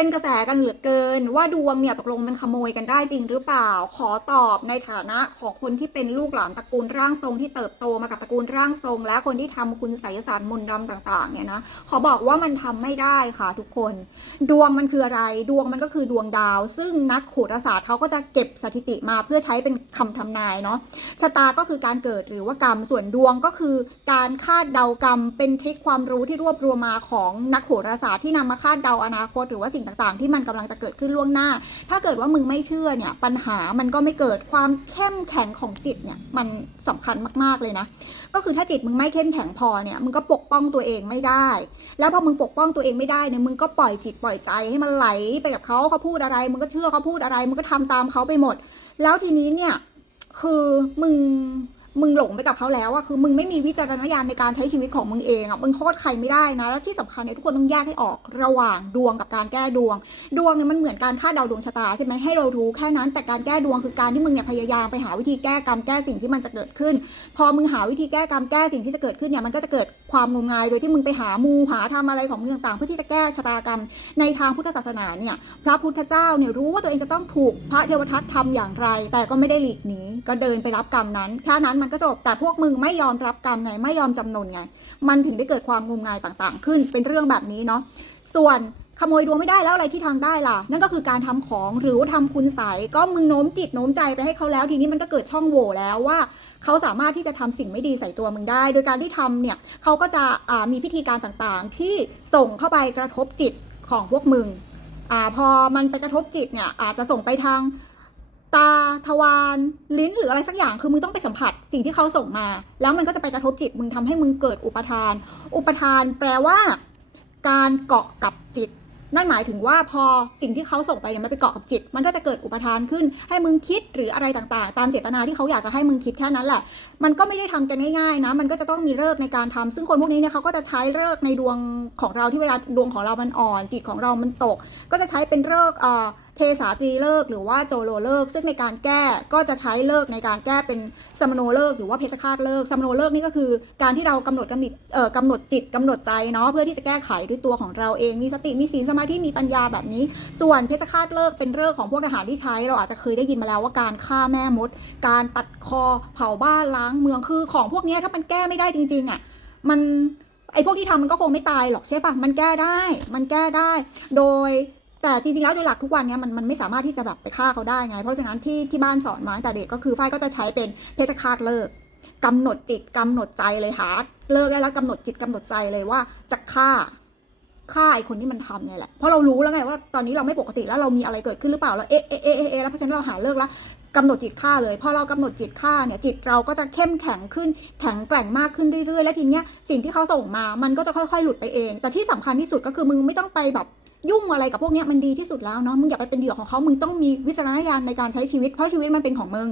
เป็นกระแสกันเหลือเกิน ว่าดวงเนี่ยตกลงมันขโมยกันได้จริงหรือเปล่า ขอตอบในฐานะของคนที่เป็นลูกหลานตระกูลร่างทรงที่เติบโตมากับตระกูลร่างทรง และคนที่ทำคุณไสยศาสตร์มนต์ดำต่าง ๆ เนี่ยนะขอบอกว่ามันทำไม่ได้ค่ะทุกคน ดวงมันคืออะไร ดวงมันก็คือดวงดาว ซึ่งนักโหราศาสตร์เขาก็จะเก็บสถิติมาเพื่อใช้เป็นคำทำนายเนาะชะตาก็คือการเกิดหรือว่ากรรมส่วนดวงก็คือ การคาดเดากรรมเป็นทริคความรู้ที่รวบรวมมาของนักโหราศาสตร์ที่นำมาคาดเดาอนาคต หรือว่าสิ่งต่างๆ ที่มันกำลังจะเกิดขึ้นล่วงหน้า ถ้าเกิดว่ามึงไม่เชื่อเนี่ยปัญหามันก็ไม่เกิดความเข้มแข็งของจิตเนี่ยมันสำคัญมากๆเลยนะ ก็คือถ้าจิตมึงไม่เข้มแข็งพอเนี่ยมึงก็ปกป้องตัวเองไม่ได้ แล้วพอมึงปกป้องตัวเองไม่ได้เนี่ยมึงก็ปล่อยจิตปล่อยใจให้มันไหลไปกับเขาเขาพูดอะไรมึงก็เชื่อเขาพูดอะไรมึงก็ทำตามเขาไปหมด แล้วทีนี้เนี่ยคือมึง มึงหลงไปกับเขาแล้วอะคือมึงไม่มีวิจารณญาณในการใช้ชีวิตของมึงเองอะมึงโทษใครไม่ได้นะ แล้วที่สำคัญเนี่ยทุกคนต้องแยกให้ออกระหว่างดวงกับการแก้ดวง ดวงเนี่ยมันเหมือนการคาดเดาดวงชะตาใช่ไหมให้เรารู้แค่นั้น แต่การแก้ดวงคือการที่มึงเนี่ยพยายามไปหาวิธีแก้กรรมแก้สิ่งที่มันจะเกิดขึ้น พอมึงหาวิธีแก้กรรมแก้สิ่งที่จะเกิดขึ้นเนี่ยมันก็จะเกิดความงมงาย โดยที่มึงไปหามูหาทำอะไรของมึงต่างๆ เพื่อที่จะแก้ชะตากรรม ในทางพุทธศาสนาเนี่ยพระพุทธเจ้าเนี่ยรู้ว่าตัวเองจะต้องถูกพระเทวทัตทำอย่างไร แต่ก็ไม่ได้หลีกหนีก็เดินไปรับกรรมนั้นแค่นั้นมันก็จบ แต่พวกมึงไม่ยอมรับกรรมไง ไม่ยอมจำนนไง มันถึงได้เกิดความงมงายต่างๆ ขึ้น เป็นเรื่องแบบนี้เนาะ ส่วนขโมยดวงไม่ได้แล้วอะไรที่ทำได้ล่ะ นั่นก็คือการทำของหรือว่าทำคุณใสยก็มึงโน้มจิตโน้มใจไปให้เขาแล้ว ทีนี้มันก็เกิดช่องโหว่แล้วว่า เขาสามารถที่จะทำสิ่งไม่ดีใส่ตัวมึงได้ โดยการที่ทำเนี่ยเขาก็จะมีพิธีการต่างๆ ที่ส่งเข้าไปกระทบจิตของพวกมึงอพอมันไปกระทบจิตเนี่ยอาจจะส่งไปทาง ตาทวารลิ้นหรืออะไรสักอย่างคือมึงต้องไปสัมผัสสิ่งที่เขาส่งมา แล้วมันก็จะไปกระทบจิตมึงทำให้มึงเกิดอุปทาน อุปทานแปลว่า การเกาะกับจิต นั่นหมายถึงว่าพอสิ่งที่เขาส่งไปเนี่ยมันไปเกาะกับจิต มันก็จะเกิดอุปทานขึ้น ให้มึงคิดหรืออะไรต่างๆ ตามเจตนาที่เขาอยากจะให้มึงคิดแค่นั้นแหละ มันก็ไม่ได้ทำกันง่ายๆนะ มันก็จะต้องมีเลิกในการทำซึ่งคนพวกนี้เนี่ยเขาก็จะใช้เลิกในดวงของเราที่เวลาดวงของเรามันอ่อน จิตของเรามันตก ก็จะใช้เป็นเลิกเอ่อ เทสาตรีเลิกหรือว่าโจโลเลิก ซึ่งในการแก้ก็จะใช้เลิกในการแก้เป็นสมโนเลิกหรือว่าเพชฌฆาตเลิกสมโนเลิกนี่ก็คือการที่เรากำหนดกำหนดเอ่อกำหนดจิตกำหนดใจเนาะเพื่อที่จะแก้ไขด้วยตัวของเราเองมีสติมีศีลสมาธิมีปัญญาแบบนี้ ส่วนเพชฌฆาตเลิกเป็นเลิกของพวกทหารที่ใช้ เราอาจจะเคยได้ยินมาแล้วว่าการฆ่าแม่มด การตัดคอเผาบ้านล้างเมืองคือของพวกนี้ถ้ามันแก้ไม่ได้จริงๆอะมันไอพวกที่ทำมันก็คงไม่ตายหรอกใช่ปะมันแก้ได้ มันแก้ได้ โดย แต่จริงๆแล้วโดยหลักทุกวันเนี้ยมันมันไม่สามารถที่จะแบบไปฆ่าเขาได้ไง เพราะฉะนั้นที่ที่บ้านสอนมาตั้งแต่เด็กก็คือฝ้ายก็จะใช้เป็นเพชฌฆาตเลิกกำหนดจิตกำหนดใจเลยหาเลิกได้แล้วกำหนดจิตกำหนดใจเลยว่าจะฆ่าฆ่าไอ้คนที่มันทำเนี่ยแหละเพราะเรารู้แล้วไงว่าตอนนี้เราไม่ปกติแล้วเรามีอะไรเกิดขึ้นหรือเปล่าเอ๊ะเอ๊ะเอ๊ะเอ๊ะเอ๊ะแล้วเพราะฉะนั้นเราหาเลิกแล้วกำหนดจิตฆ่าเลยพอเรากำหนดจิตฆ่าเนี่ยจิตเราก็จะเข้มแข็งขึ้นแข็งแกร่งมากขึ้นเรื่อยๆ แล้วทีเนี้ยสิ่งที่เขาส่งมามันก็จะค่อยๆ หลุดไปเอง แต่ที่สำคัญที่สุดก็คือมึงไม่ต้องไปแบบ ยุ่งอะไรกับพวกนี้มันดีที่สุดแล้วเนาะมึงอย่าไปเป็นเหยื่อของเขามึงต้องมีวิจารณญาณในการใช้ชีวิตเพราะชีวิตมันเป็นของมึง